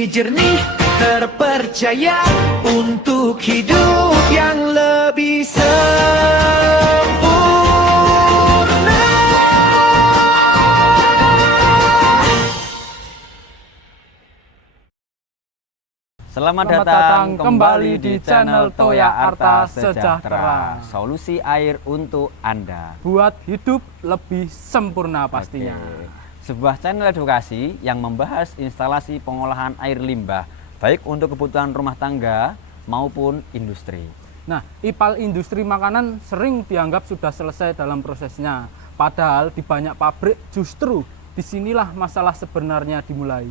bersih jernih terpercaya untuk hidup yang lebih sempurna. Selamat datang kembali di channel Toya Arta Sejahtera. Solusi air untuk Anda. Buat hidup lebih sempurna pastinya. Oke. Sebuah channel edukasi yang membahas instalasi pengolahan air limbah, baik untuk kebutuhan rumah tangga maupun industri. Nah, IPAL industri makanan sering dianggap sudah selesai dalam prosesnya. Padahal di banyak pabrik justru disinilah masalah sebenarnya dimulai.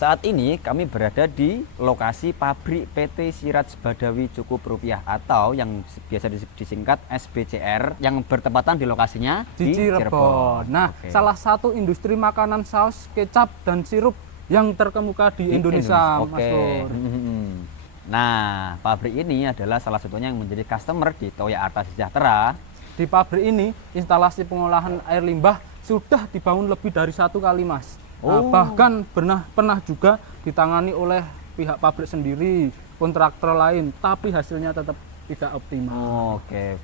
Saat ini kami berada di lokasi pabrik PT Siraj Badawi Cukup Rupiah atau yang biasa disingkat SBCR yang bertepatan di lokasinya di Cirebon. Nah, salah satu industri makanan saus, kecap, dan sirup yang terkemuka di Indonesia, Mas Pur. Nah, pabrik ini adalah salah satunya yang menjadi customer di Toya Arta Sejahtera. Di pabrik ini, instalasi pengolahan air limbah sudah dibangun lebih dari 1 kali, Mas. Bahkan pernah juga ditangani oleh pihak pabrik sendiri, kontraktor lain, tapi hasilnya tetap tidak optimal. Oke.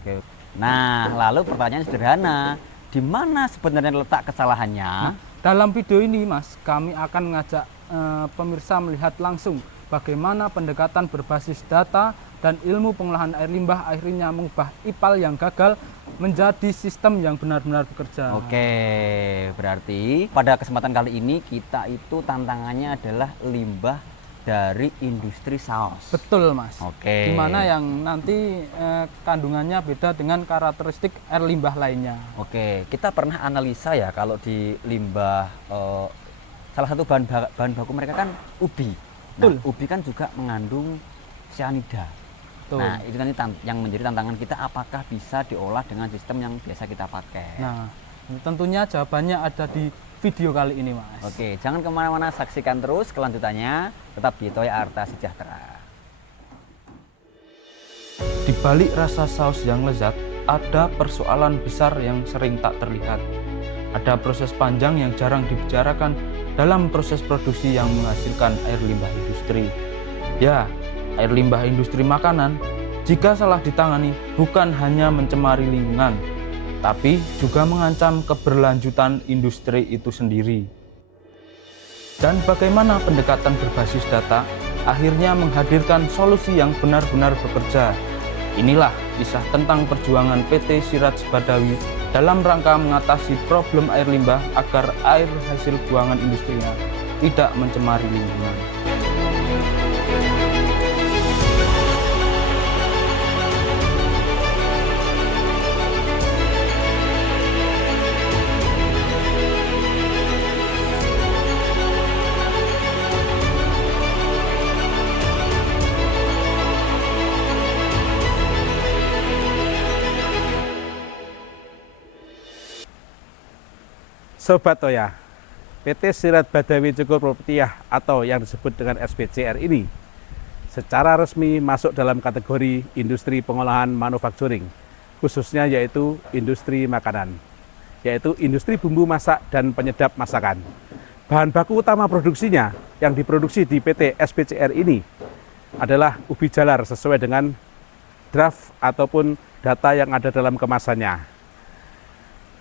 Nah, lalu pertanyaan sederhana, di mana sebenarnya letak kesalahannya? Nah, dalam video ini, Mas, kami akan mengajak pemirsa melihat langsung bagaimana pendekatan berbasis data dan ilmu pengolahan air limbah akhirnya mengubah IPAL yang gagal menjadi sistem yang benar-benar bekerja. Oke, berarti pada kesempatan kali ini kita itu tantangannya adalah limbah dari industri saus. Betul, Mas. Oke. Dimana yang nanti kandungannya beda dengan karakteristik air limbah lainnya. Oke, kita pernah analisa ya kalau di limbah salah satu bahan baku mereka kan ubi. Nah, ubi kan juga mengandung cyanida. Betul. Nah, itu nanti yang menjadi tantangan kita, apakah bisa diolah dengan sistem yang biasa kita pakai. Nah, tentunya jawabannya ada di video kali ini, Mas. Oke, jangan kemana-mana, saksikan terus kelanjutannya, tetap di Toya Arta Sejahtera. Di balik rasa saus yang lezat, ada persoalan besar yang sering tak terlihat. Ada proses panjang yang jarang dibicarakan dalam proses produksi yang menghasilkan air limbah industri. Ya, air limbah industri makanan, jika salah ditangani, bukan hanya mencemari lingkungan, tapi juga mengancam keberlanjutan industri itu sendiri. Dan bagaimana pendekatan berbasis data akhirnya menghadirkan solusi yang benar-benar bekerja. Inilah kisah tentang perjuangan PT Siraj Badawi dalam rangka mengatasi problem air limbah agar air hasil buangan industrinya tidak mencemari lingkungan. Sobat Toya, PT Siraj Badawi Cukup Rupiah atau yang disebut dengan SBCR ini secara resmi masuk dalam kategori industri pengolahan manufacturing, khususnya yaitu industri makanan, yaitu industri bumbu masak dan penyedap masakan. Bahan baku utama produksinya yang diproduksi di PT SBCR ini adalah ubi jalar sesuai dengan draft ataupun data yang ada dalam kemasannya.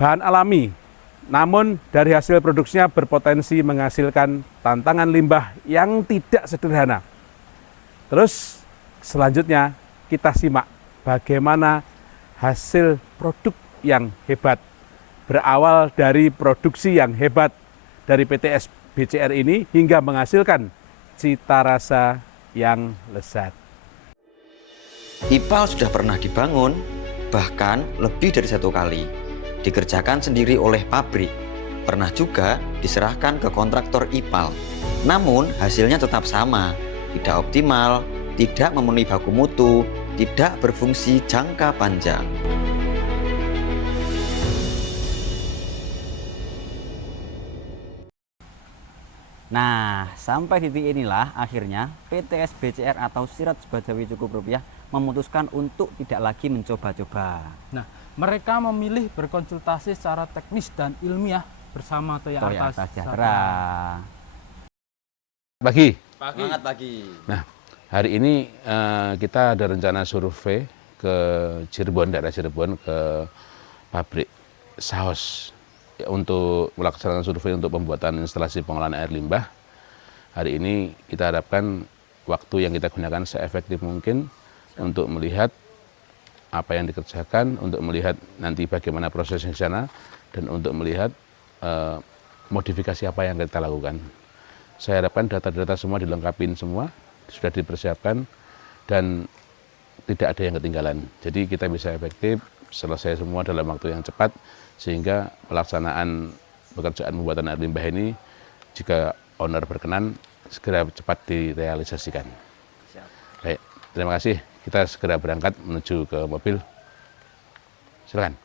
Bahan alami, namun dari hasil produksinya berpotensi menghasilkan tantangan limbah yang tidak sederhana. Terus selanjutnya kita simak bagaimana hasil produk yang hebat. Berawal dari produksi yang hebat dari PT SBCR ini hingga menghasilkan cita rasa yang lezat. IPAL sudah pernah dibangun, bahkan lebih dari 1 kali. Dikerjakan sendiri oleh pabrik, pernah juga diserahkan ke kontraktor IPAL. Namun hasilnya tetap sama, tidak optimal, tidak memenuhi baku mutu, tidak berfungsi jangka panjang. Nah, sampai titik inilah akhirnya PT SBCR atau Siraj Badawi Cukup Rupiah memutuskan untuk tidak lagi mencoba-coba. Nah, mereka memilih berkonsultasi secara teknis dan ilmiah bersama Toya Arta Sejahtera. Pagi. Semangat pagi. Nah, hari ini kita ada rencana survei ke Cirebon, daerah Cirebon, ke pabrik saus untuk melaksanakan survei untuk pembuatan instalasi pengolahan air limbah. Hari ini kita harapkan waktu yang kita gunakan seefektif mungkin untuk melihat apa yang dikerjakan, untuk melihat nanti bagaimana prosesnya di sana, dan untuk melihat modifikasi apa yang kita lakukan. Saya harapkan data-data semua dilengkapi semua, sudah dipersiapkan, dan tidak ada yang ketinggalan. Jadi kita bisa efektif, selesai semua dalam waktu yang cepat, sehingga pelaksanaan pekerjaan pembuatan air limbah ini, jika owner berkenan, segera cepat direalisasikan. Baik, terima kasih. Kita segera berangkat menuju ke mobil. Silakan.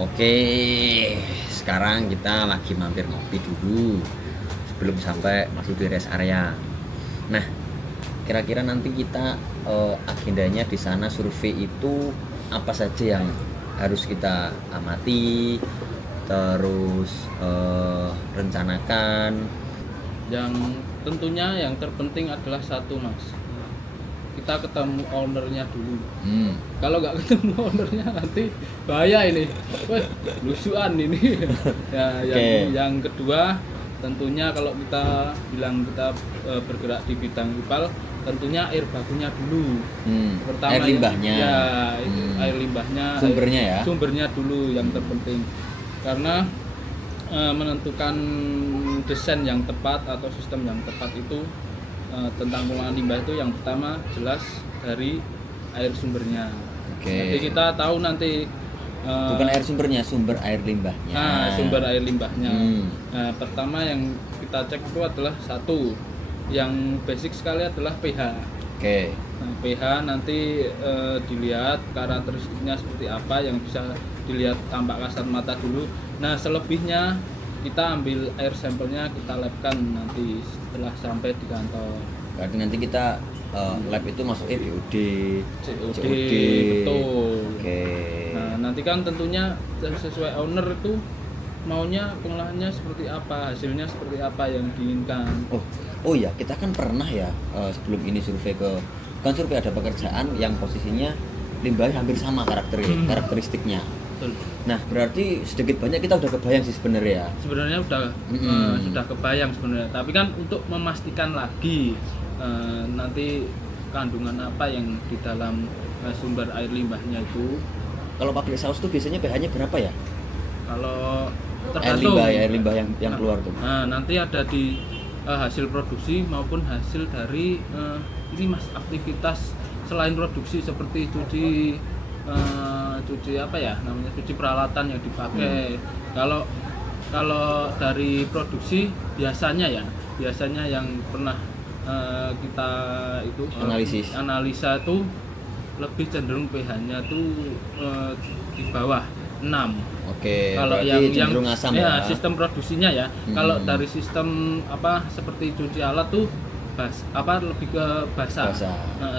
Oke, sekarang kita lagi mampir ngopi dulu sebelum sampai masuk di rest area. Nah, kira-kira nanti kita agendanya di sana survei itu apa saja yang harus kita amati, terus rencanakan. Yang tentunya yang terpenting adalah satu, Mas. Kita ketemu ownernya dulu. Kalau nggak ketemu ownernya nanti bahaya ini. Wah, lusuan ini. Ya, yang kedua tentunya kalau kita bilang kita bergerak di bidang IPAL, tentunya air bakunya dulu. Pertama Air limbahnya. Air limbahnya. Sumbernya ya. Sumbernya dulu yang terpenting. Karena menentukan desain yang tepat atau sistem yang tepat itu tentang pengolahan limbah itu yang pertama jelas dari air sumbernya. Nanti kita tahu nanti Bukan air sumbernya, sumber air limbahnya. Nah, sumber air limbahnya. Nah, pertama yang kita cek itu adalah satu, yang basic sekali adalah pH. Nah, pH nanti dilihat karakteristiknya seperti apa, yang bisa dilihat tampak kasat mata dulu. Nah, selebihnya kita ambil air sampelnya, kita labkan nanti setelah sampai di kantor. Berarti nanti kita lab itu masuknya BOD, COD, betul. Nah, nanti kan tentunya sesuai owner itu maunya pengolahannya seperti apa, hasilnya seperti apa yang diinginkan. Oh ya, kita kan pernah ya sebelum ini survei bukan survei, ada pekerjaan yang posisinya limbahnya hampir sama karakteristiknya. Betul. Nah, berarti sedikit banyak kita udah kebayang sih sebenarnya. Sebenarnya sudah kebayang sebenarnya. Tapi kan untuk memastikan lagi nanti kandungan apa yang di dalam sumber air limbahnya itu. Kalau pabrik saus tuh biasanya pH-nya berapa ya? Kalau tergantung air limbah yang keluar tuh. Nah, nanti ada di hasil produksi maupun hasil dari ini Mas, aktivitas selain produksi seperti cuci apa ya namanya, cuci peralatan yang dipakai. Kalau dari produksi biasanya yang pernah kita itu analisa itu lebih cenderung pH-nya tuh di bawah 6. Kalau yang asam ya. Sistem produksinya ya. Kalau dari sistem apa seperti cuci alat tuh lebih ke basah.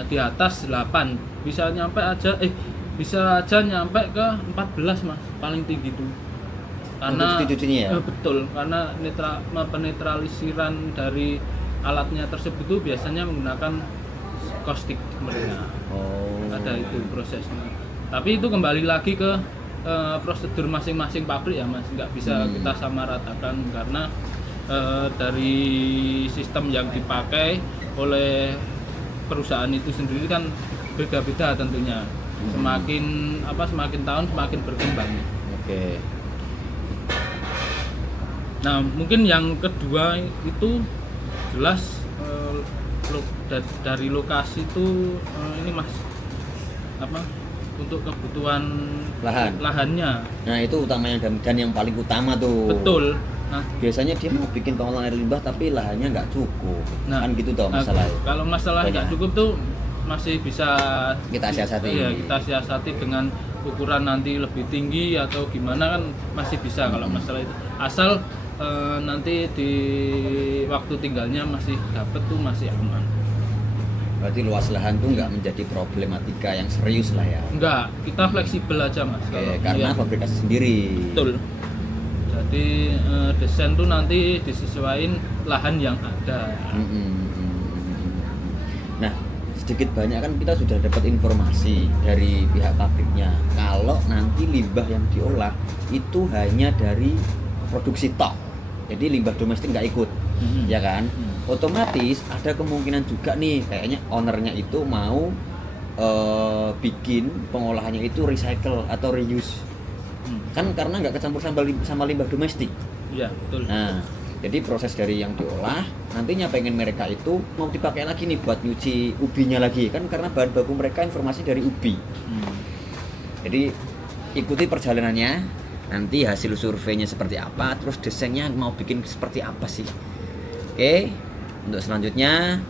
Di atas 8 bisa aja nyampe ke 14 Mas, paling tinggi tuh. Karena cucinya ya? Betul, karena penetralisiran dari alatnya tersebut itu biasanya menggunakan caustic mereka. Ada itu prosesnya. Tapi itu kembali lagi ke prosedur masing-masing pabrik ya Mas, nggak bisa kita samaratakan karena dari sistem yang dipakai oleh perusahaan itu sendiri kan beda-beda tentunya. Semakin tahun semakin berkembang. Nah, mungkin yang kedua itu jelas dari lokasi itu ini Mas apa untuk kebutuhan lahannya. Nah itu utamanya dan yang paling utama tuh. Betul. Nah, biasanya dia mau bikin pengolahan air limbah tapi lahannya nggak cukup. Nah, Kan gitu toh masalahnya. Kalau masalah nggak cukup tuh masih bisa kita siasati. Iya, kita siasati dengan ukuran nanti lebih tinggi atau gimana kan masih bisa kalau masalah itu. Asal nanti di waktu tinggalnya masih dapat tuh masih aman. Berarti luas lahan tuh nggak menjadi problematika yang serius lah ya. Enggak, kita fleksibel aja Mas. Karena fabrikasi sendiri. Betul. Jadi desain tuh nanti disesuaikan lahan yang ada. Nah, sedikit banyak kan kita sudah dapat informasi dari pihak pabriknya. Kalau nanti limbah yang diolah itu hanya dari produksi tok. Jadi limbah domestik nggak ikut, ya kan? Otomatis ada kemungkinan juga nih, kayaknya ownernya itu mau bikin pengolahannya itu recycle atau reuse. Kan karena nggak kecampur sama limbah domestik. Iya, betul. Nah, jadi proses dari yang diolah nantinya pengen mereka itu mau dipakai lagi nih buat nyuci ubinya lagi kan karena bahan baku mereka informasi dari ubi. Jadi ikuti perjalanannya, nanti hasil surveinya seperti apa, terus desainnya mau bikin seperti apa sih. Oke, untuk selanjutnya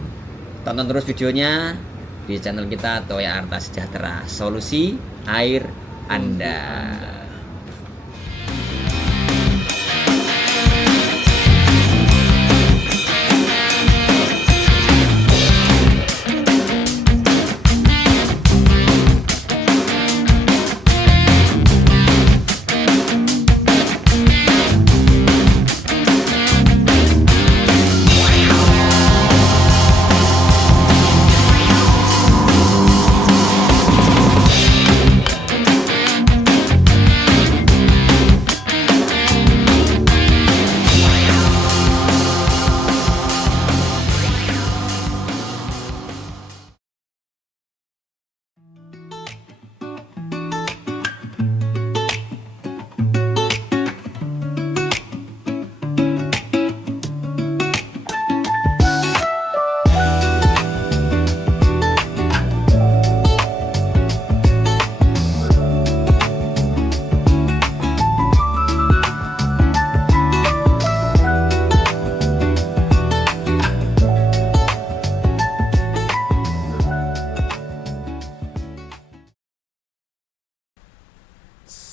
tonton terus videonya di channel kita Toya Arta Sejahtera, solusi air Anda.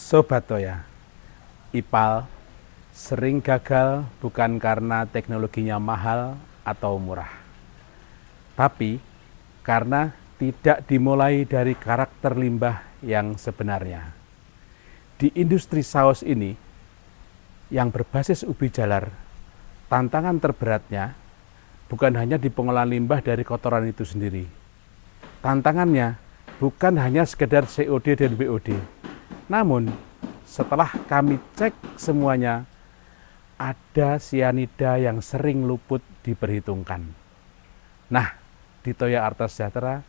Sobat Toya, IPAL sering gagal bukan karena teknologinya mahal atau murah, tapi karena tidak dimulai dari karakter limbah yang sebenarnya. Di industri saus ini, yang berbasis ubi jalar, tantangan terberatnya bukan hanya di pengolahan limbah dari kotoran itu sendiri. Tantangannya bukan hanya sekedar COD dan BOD, namun setelah kami cek semuanya, ada sianida yang sering luput diperhitungkan. Nah, di Toya Arta Sejahtera,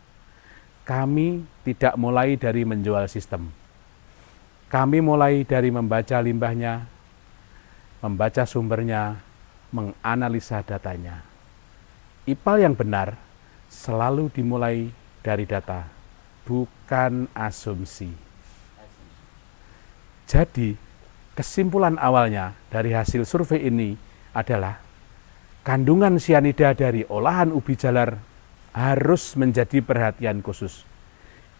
kami tidak mulai dari menjual sistem. Kami mulai dari membaca limbahnya, membaca sumbernya, menganalisa datanya. IPAL yang benar selalu dimulai dari data, bukan asumsi. Jadi, kesimpulan awalnya dari hasil survei ini adalah kandungan sianida dari olahan ubi jalar harus menjadi perhatian khusus.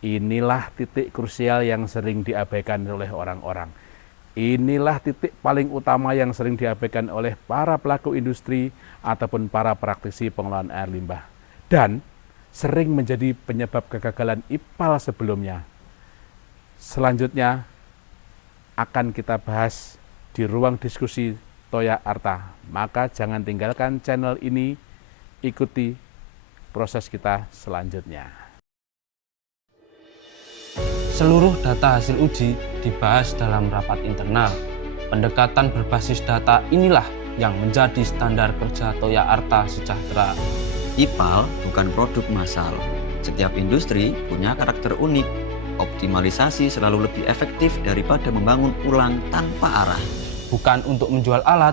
Inilah titik krusial yang sering diabaikan oleh orang-orang. Inilah titik paling utama yang sering diabaikan oleh para pelaku industri ataupun para praktisi pengolahan air limbah. Dan sering menjadi penyebab kegagalan IPAL sebelumnya. Selanjutnya akan kita bahas di ruang diskusi Toya Arta. Maka jangan tinggalkan channel ini, ikuti proses kita selanjutnya. Seluruh data hasil uji dibahas dalam rapat internal. Pendekatan berbasis data inilah yang menjadi standar kerja Toya Arta Sejahtera. IPAL bukan produk massal. Setiap industri punya karakter unik. Optimalisasi selalu lebih efektif daripada membangun ulang tanpa arah. Bukan untuk menjual alat,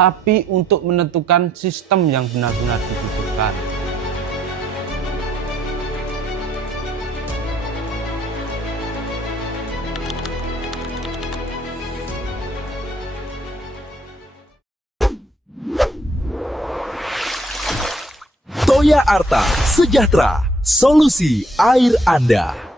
tapi untuk menentukan sistem yang benar-benar dibutuhkan. Toya Arta Sejahtera, solusi air Anda.